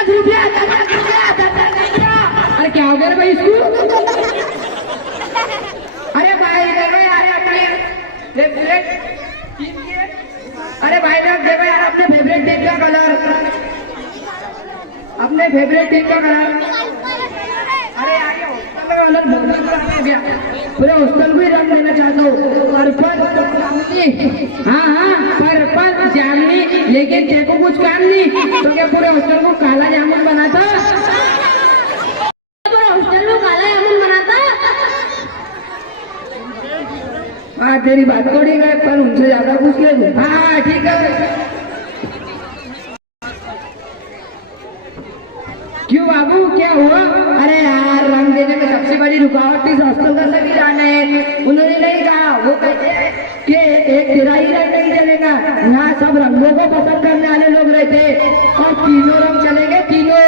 ₹10 अरे क्या हो गया रे भाई इसको? अरे भाई देखो यार अपने फेवरेट, अरे भाई लोग देखो यार अपने फेवरेट टीम का कलर, अपने फेवरेट टीम का कलर। अरे आगे हॉस्टल का अलग बहुत पुराना हो गया, पूरे हॉस्टल को ही रंग देना चाहता हूँ, पर्पल जामुनी। हाँ हाँ पर्पल जामुनी, लेकिन देखो कुछ काम नहीं तो क्या पूरे हॉस्टल को काला जामुन बनाता? पूरे हॉस्टल को काला जामुन बनाता? हाँ तेरी बात तो ठीक है, पर उनसे ज्यादा पूछ ले। हाँ ठीक है। क्यों बाबू क्या हुआ? अरे यार रंग देने में सबसे बड़ी रुकावट इस हॉस्टल का संविधान है। उन्होंने नहीं कहा, वो कहते हैं कि एक तेरा ही रंग नहीं चलेगा, यहाँ सब रंगों को पसंद करने वाले लोग रहते और तीनों रंग चलेंगे, तीनों।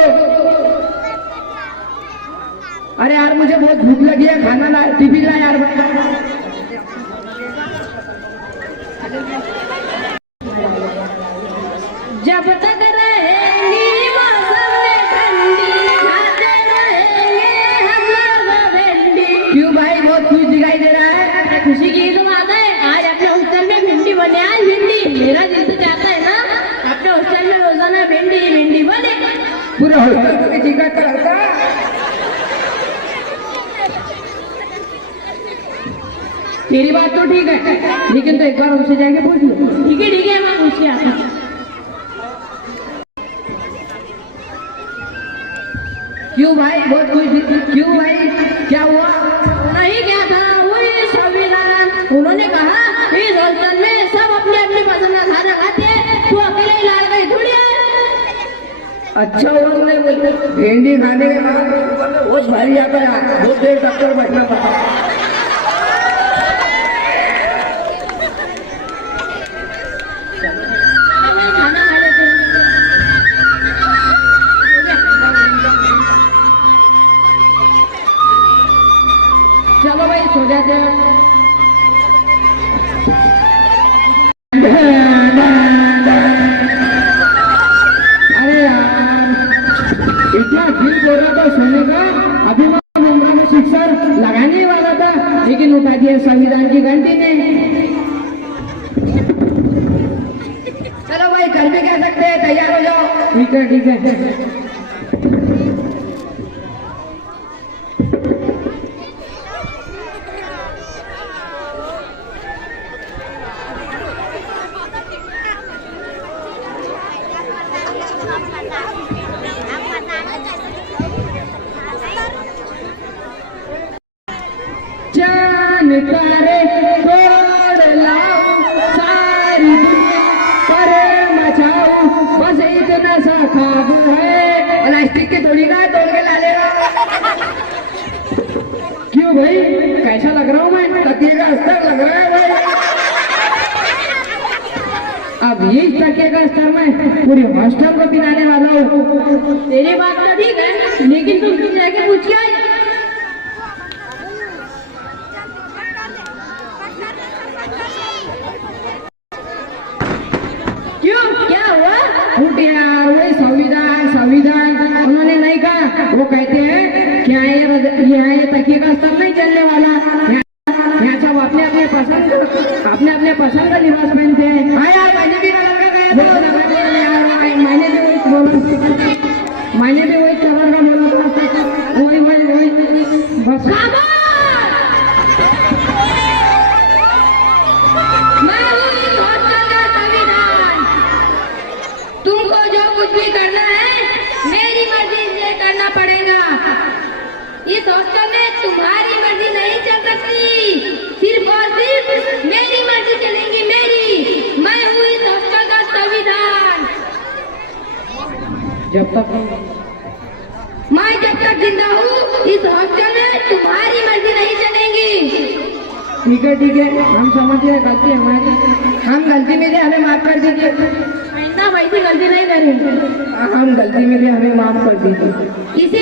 अरे यार मुझे बहुत भूख लगी है, खाना ला, टिफिन ला यार। जब तक रहेंगी मौसम में ठंडी, खाते रहेंगे हम लोग भिंडी। क्यों भाई बहुत खुश दिखाई दे रहा है? खुशी की तो बात है, आज अपने हॉस्टल में भिंडी बने। आज भिंडी, मेरा दिल तो चाहता है ना अपने हॉस्टल में रोजाना भिंडी भिंडी बने। पूरा हॉस्टल को चिका करता। तेरी बात तो ठीक है, लेकिन तो एक बार उनसे जाके पूछ लो। ठीक है मैं पूछ के आता हूँ। क्यों भाई बहुत खुश? क्यों भाई क्या हुआ? नहीं क्या था, वही संविधान। उन्होंने कहा इस हॉस्टल में सब अपनी अपनी पसंद का खाना खाते हैं, तू अकेले ही लाड़ गई थोड़ी है। अच्छा हुआ नहीं बोलते, भिंडी खाने के बाद बहुत भारी आता है, बहुत देर तक तो बैठना पड़ता। खाना खा लेते हैं। चलो भाई सो जाते हैं। अरे यार इतना दिल बोल रहा था सोने का, अभी मैं मुमरा में शिक्षक लगाने वाला था, लेकिन उठा दिया संविधान की घंटी ने। चलो भाई कल भी कह सकते हैं, तैयार हो जाओ। ठीक है ठीक है। चांद तारे तोड़ लाऊं, सारी दुनिया पर मचाऊं, बस इतना सा ख्वाब है। प्लास्टिक की थोड़ी ना तोड़ के ला लेगा। क्यों भाई कैसा लग रहा हूँ मैं? तकिए का स्तर लग रहा है भाई। अब इस तकिए का स्तर में पूरी हॉस्टल को पिलाने वाला हूँ। तेरी बात तो ठीक है, लेकिन तुम जाके पूछ के आए। क्यों क्या हुआ? उठ यार, वही संविधान संविधान उन्होंने नहीं कहा, वो कहते हैं क्या ये तकिए का स्तर नहीं चलने वाला। यहाँ सब अपने अपने पसंद का लिबास पहनते हैं। हाँ यार मैंने भी कलर का गया था, मैंने भी वही कलर का बोला था, वही बस। मैं हूँ इस हॉस्टल का संविधान। तुमको जो कुछ भी करना है मेरी मर्जी से करना पड़ेगा। इस हॉस्टल में तुम्हारी मर्जी नहीं चल सकती, सिर्फ और सिर्फ मेरी मर्जी चलेंगी, मेरी। मैं हूँ इस हॉस्टल का संविधान। जब तक जिंदा हूँ इस हॉस्टल में तुम्हारी मर्जी नहीं चलेगी। ठीक है हम समझ गए, गलती हमारी, हम गलती मिले हमें माफ कर दीजिए। आइंदा वैसी गलती नहीं करेंगे। हम गलती मिले हमें माफ कर दीजिए। इसी